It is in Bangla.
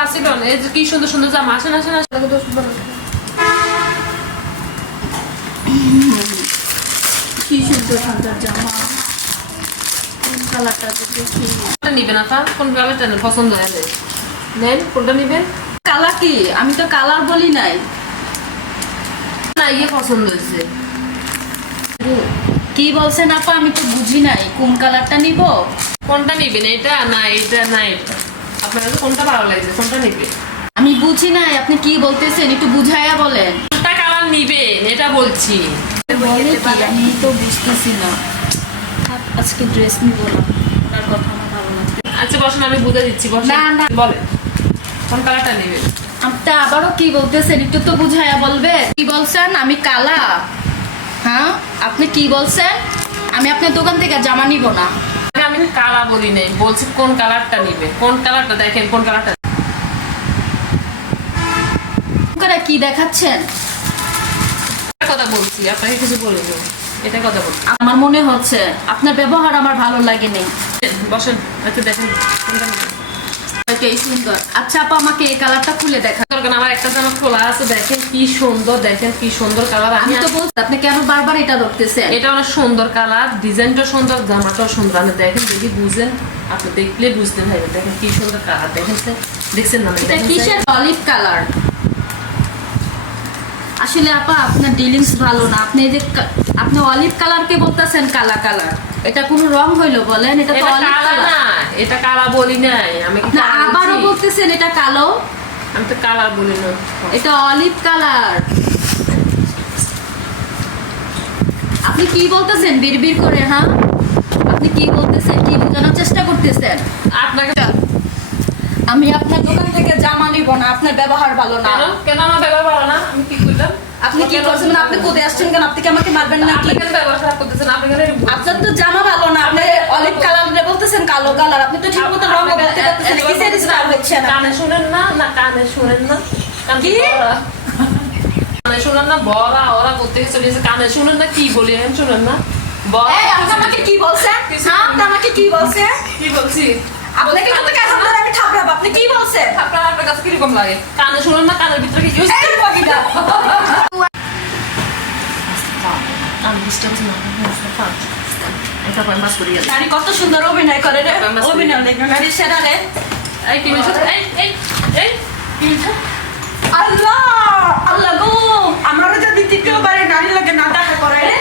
বাসিলন এই যে কি সুন্দর সুন্দর জামা আসেন আসেন আসেন কি সুন্দর সুন্দর জামা, কোন কালারটা দেখি। কোনটা নিবেন আপা? কোন কালারটা নেন পছন্দ হলে নেন, কোনটা নিবেন? কালার কি? আমি তো কালার বলি নাই। না ইয়ে পছন্দ হয়েছে। কি বলছেন আপা? আমি তো বুঝি নাই, কোন কালারটা নিব? কোনটা নিবেন, এটা না এটা না এটা? আপনার কাছে কোনটা ভালো লাগছে, কোনটা নিবেন? আমি বুঝি নাই, আপনি কি বলতেছেন একটু বুঝাইয়া বলেন। কোনটা কালার নিবেন এটা বলছি। বলে কি? আমি তো বুঝতেছি না। আজকে ড্রেস নিব না, ওনার কথা আমার ভালো লাগছে। আচ্ছা বসেন, আমি বুঝে দিচ্ছি, বসেন। না, না। বলেন কোন কালারটা নিবেন? আপনি আবারও কি বলতেছেন একটু তো বুঝাইয়া বলবে। কি বলছেন আমি কালা? হ্যাঁ, আপনি কি বলছেন? আমি আপনার দোকান থেকে জামা নিব না। আমি কালা বলি নাই, বলছি কোন কালারটা নিবে, কোন কালারটা দেখেন, কোন কালারটা। কি দেখাচ্ছেন? কথা বলছি, আপনাকে কিছু বলে দেবো, এটা কথা বলছি। আমার মনে হচ্ছে আপনার ব্যবহার আমার ভালো লাগেনি। বসেন, আচ্ছা দেখেন কোনটা নিবেন। এটাই সুন্দর। আচ্ছা আপা, আমাকে এই কালারটা খুলে দেখা। দরকার আমার একটা জামা খোলা আছে, দেখেন কি সুন্দর, দেখেন কি সুন্দর কালার। আমি তো বলছি, আপনি কেন বারবার এটা ধরতেছেন? এটা অনেক সুন্দর কালার, ডিজাইনটাও সুন্দর, জামাটাও সুন্দর। আপনি দেখেন, যদি বুঝেন, আপনি দেখলে বুঝতে পারবেন। দেখেন কি সুন্দর কালার, দেখেন দেখছেন না? এটা কিসের? Olive colour. আসলে আপা আপনার ডিলিংস ভালো না। আপনি এই যে আপনি অলিভ কালারকে বলতেছেন কালা কালার, এটা কোনো রং হইলো বলেন? এটা তো অলিভ কালা কালার না, এটা কালা বলি নাই আমি। না, আবারও বলতেছেন এটা কালো। আমি তো কালার বলি না, এটা অলিভ কালার। আপনি কি বলতেছেন বিড়বিড় করে? হ্যাঁ, আপনি কি বলতেছেন? কি বোঝানোর চেষ্টা করতেছেন? আপনাকে। আমি আপনার দোকান থেকে জামা নিব না, আপনার ব্যবহার ভালো না। কেন কেন আমার ব্যবহার ভালো না? আমি কি করলাম? আপনি কি করছেন? আপনি কোথায় আসছেন কেন? আপনি কি আমাকে মারবেন না? আপনি কেন ব্যবহার খারাপ করতেছেন? আপনি কেন আপনার তো জামা ভালো না, আপনি অলিভ কালার বলতেছেন কালো কালার। আপনি তো ঠিক মতো রং বলতে পারতেছেন না। কিসের স্টাইল হচ্ছে না? কানে শুনেন না? না কানে শুনেন না? কি? কানে শুনেন না? বড়া ওরা করতে চলে গেছে, কানে শুনেন না? কি বলি এখন শুনেন না? এই, আপনি আমাকে কি বলছেন? হ্যাঁ, আপনি আমাকে কি বলছেন? কি বলছি? আপনাকে কিন্তু কাজ ধরে আমি থাপড়াবো। আপনি কি বলছেন? আপনার কাছে কিরকম লাগে? কানে শুনেন না? কানের ভিতরে কি হয়েছে? এই বগিদা। নারী কত সুন্দর অভিনয় করে রে। অভিনয় দেখবে নারী সেরা রে। এই কি বলছো? এই কি বলছো? আল্লাহ আল্লাহ গো, আমারও যদি তৃতীয়বারে নারী লাগে না দেখা করে রে।